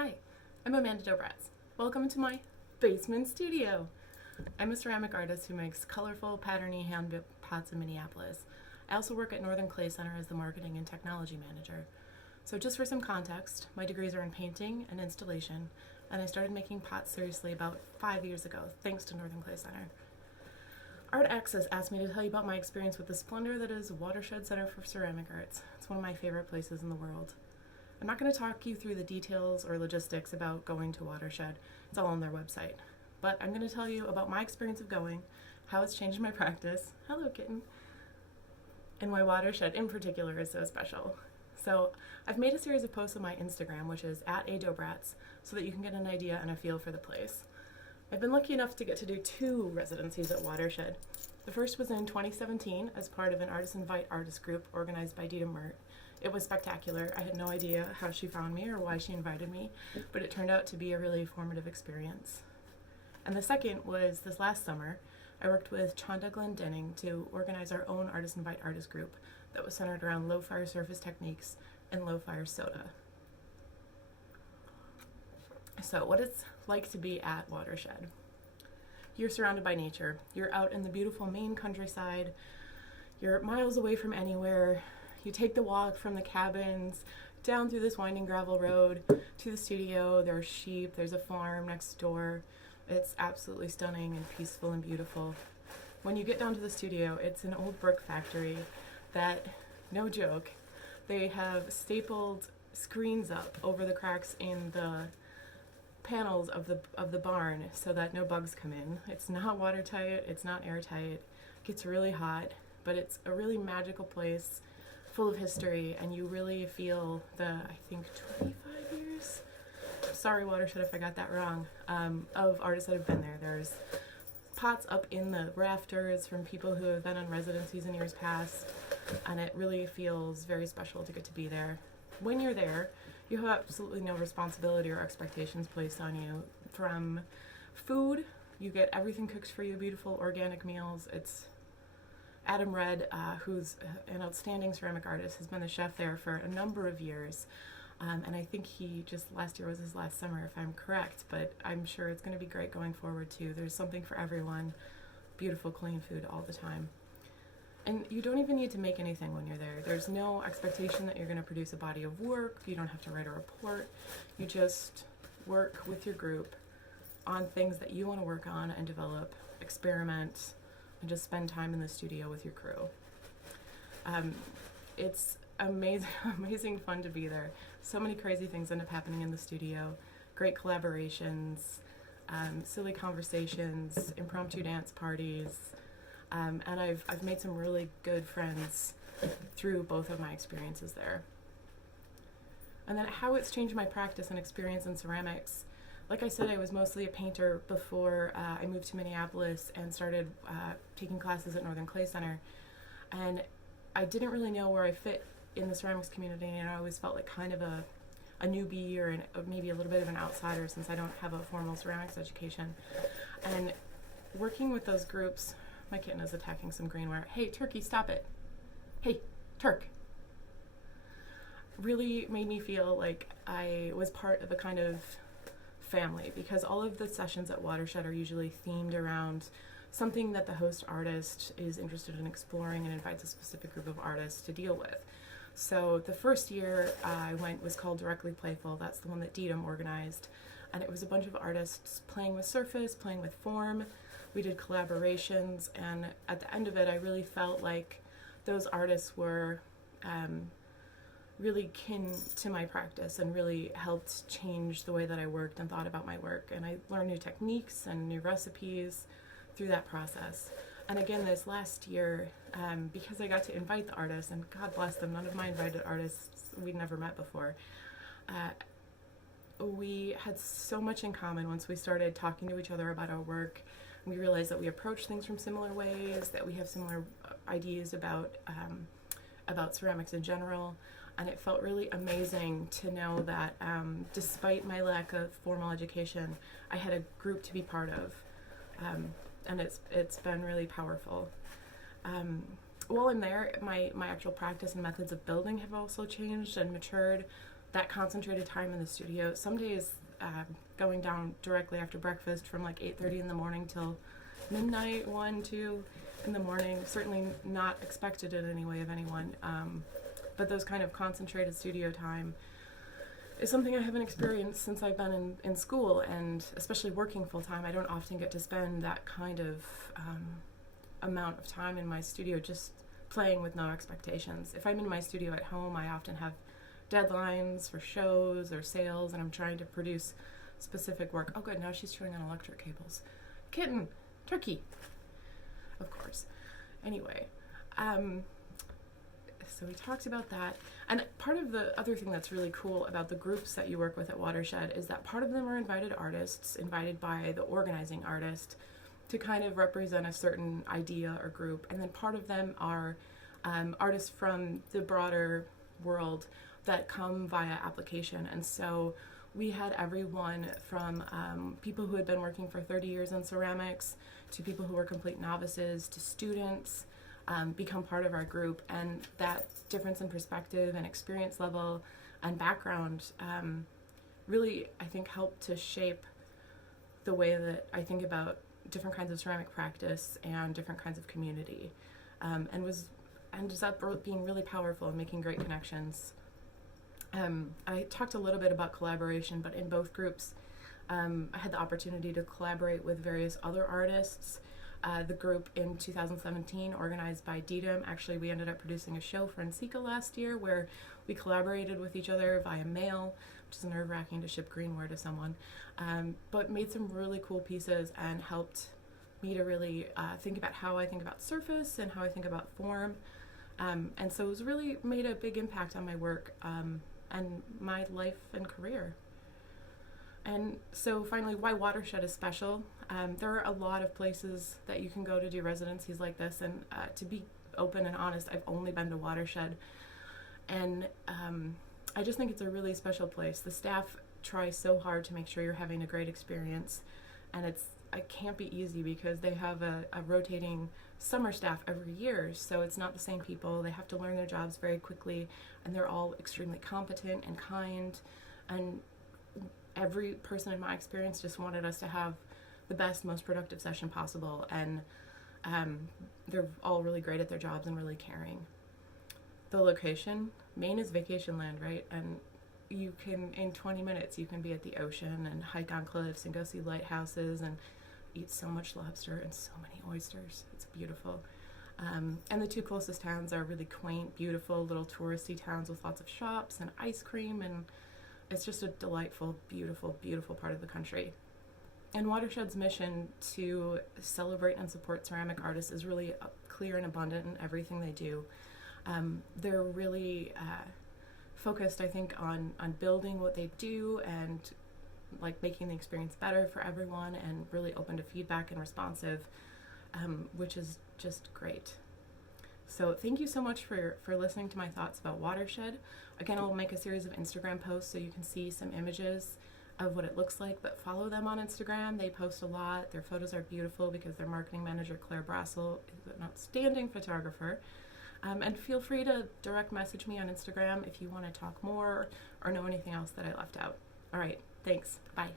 Hi, I'm Amanda Dobbratz. Welcome to my basement studio. I'm a ceramic artist who makes colorful, patterny hand-built pots in Minneapolis. I also work at Northern Clay Center as the marketing and technology manager. So just for some context, my degrees are in painting and installation, and I started making pots seriously about 5 years ago, thanks to Northern Clay Center. Artaxis asked me to tell you about my experience with the splendor that is Watershed Center for Ceramic Arts. It's one of my favorite places in the world. I'm not going to talk you through the details or logistics about going to Watershed. It's all on their website. But I'm going to tell you about my experience of going, how it's changed my practice, hello kitten, and why Watershed in particular is so special. So I've made a series of posts on my Instagram, which is @Dobbratz, so that you can get an idea and a feel for the place. I've been lucky enough to get to do 2 residencies at Watershed. The first was in 2017 as part of an Artist Invite artist group organized by Dita Mert. It was spectacular. I had no idea how she found me or why she invited me, but it turned out to be a really formative experience. And the second was this last summer. I worked with Chanda Glendenning to organize our own Artist Invite artist group that was centered around low fire surface techniques and low fire soda. So what it's like to be at Watershed. You're surrounded by nature. You're out in the beautiful Maine countryside. You're miles away from anywhere. You take the walk from the cabins down through this winding gravel road to the studio. There are sheep. There's a farm next door. It's absolutely stunning and peaceful and beautiful. When you get down to the studio, it's an old brick factory that, no joke, they have stapled screens up over the cracks in the panels of the barn so that no bugs come in. It's not watertight, it's not airtight, it gets really hot, but it's a really magical place full of history, and you really feel the, I think, 25 years? Sorry, Watershed, if I got that wrong, of artists that have been there. There's pots up in the rafters from people who have been on residencies in years past, and it really feels very special to get to be there. When you're there, you have absolutely no responsibility or expectations placed on you. From food, you get everything cooked for you, beautiful organic meals. It's Adam Red, who's an outstanding ceramic artist, has been the chef there for a number of years. And I think he just last year was his last summer, if I'm correct, but I'm sure it's going to be great going forward too. There's something for everyone. Beautiful, clean food all the time. And you don't even need to make anything when you're there. There's no expectation that you're going to produce a body of work. You don't have to write a report. You just work with your group on things that you want to work on and develop, experiment, and just spend time in the studio with your crew. It's amazing fun to be there. So many crazy things end up happening in the studio. Great collaborations, silly conversations, impromptu dance parties. And I've made some really good friends through both of my experiences there. And then how it's changed my practice and experience in ceramics. Like I said, I was mostly a painter before I moved to Minneapolis and started taking classes at Northern Clay Center. And I didn't really know where I fit in the ceramics community, and I always felt like kind of a newbie or maybe a little bit of an outsider since I don't have a formal ceramics education. And working with those groups, my kitten is attacking some greenware. Hey, Turkey, stop it. Hey, Turk. Really made me feel like I was part of a kind of family, because all of the sessions at Watershed are usually themed around something that the host artist is interested in exploring and invites a specific group of artists to deal with. So the first year I went was called Directly Playful. That's the one that Dita organized, and it was a bunch of artists playing with surface, playing with form. We did collaborations, and at the end of it I really felt like those artists were really kin to my practice and really helped change the way that I worked and thought about my work. And I learned new techniques and new recipes through that process. And again, this last year, because I got to invite the artists, and God bless them, none of my invited artists we'd never met before, we had so much in common once we started talking to each other about our work. We realized that we approach things from similar ways, that we have similar ideas about ceramics in general. And it felt really amazing to know that despite my lack of formal education, I had a group to be part of. And it's been really powerful. While I'm there, my actual practice and methods of building have also changed and matured. that concentrated time in the studio. Some days going down directly after breakfast from like 8:30 in the morning till midnight, 1, 2 in the morning. Certainly not expected in any way of anyone, but those kind of concentrated studio time is something I haven't experienced since I've been in school, and especially working full-time. I don't often get to spend that kind of amount of time in my studio just playing with no expectations. If I'm in my studio at home, I often have deadlines for shows or sales, and I'm trying to produce specific work. Oh good, now she's chewing on electric cables. Kitten, turkey, of course. Anyway, so we talked about that. And part of the other thing that's really cool about the groups that you work with at Watershed is that part of them are invited artists, invited by the organizing artist to kind of represent a certain idea or group. And then part of them are artists from the broader world that come via application. And so we had everyone from people who had been working for 30 years in ceramics to people who were complete novices to students become part of our group. And that difference in perspective and experience level and background really, I think, helped to shape the way that I think about different kinds of ceramic practice and different kinds of community, and ended up being really powerful and making great connections. I talked a little bit about collaboration, but in both groups, I had the opportunity to collaborate with various other artists. The group in 2017, organized by DDM, actually we ended up producing a show for whimsical last year where we collaborated with each other via mail, which is nerve-wracking to ship greenware to someone, but made some really cool pieces and helped me to really think about how I think about surface and how I think about form. And so it was really made a big impact on my work and my life and career. And so finally, why Watershed is special. There are a lot of places that you can go to do residencies like this, and to be open and honest, I've only been to Watershed. And I just think it's a really special place. The staff try so hard to make sure you're having a great experience, and it can't be easy because they have a rotating summer staff every year, so it's not the same people. They have to learn their jobs very quickly, and they're all extremely competent and kind, and every person in my experience just wanted us to have the best, most productive session possible, and they're all really great at their jobs and really caring. The location, Maine is vacation land, right? And you can, in 20 minutes, you can be at the ocean and hike on cliffs and go see lighthouses and eat so much lobster and so many oysters. It's beautiful. And the two closest towns are really quaint, beautiful, little touristy towns with lots of shops and ice cream, and it's just a delightful, beautiful, beautiful part of the country. And Watershed's mission to celebrate and support ceramic artists is really clear and abundant in everything they do. They're really focused, I think, on building what they do and like making the experience better for everyone, and really open to feedback and responsive, which is just great. So thank you so much for listening to my thoughts about Watershed. Again, I'll make a series of Instagram posts so you can see some images of what it looks like, but follow them on Instagram. They post a lot. Their photos are beautiful because their marketing manager, Claire Brassel, is an outstanding photographer. And feel free to direct message me on Instagram if you want to talk more or know anything else that I left out. All right, thanks. Bye.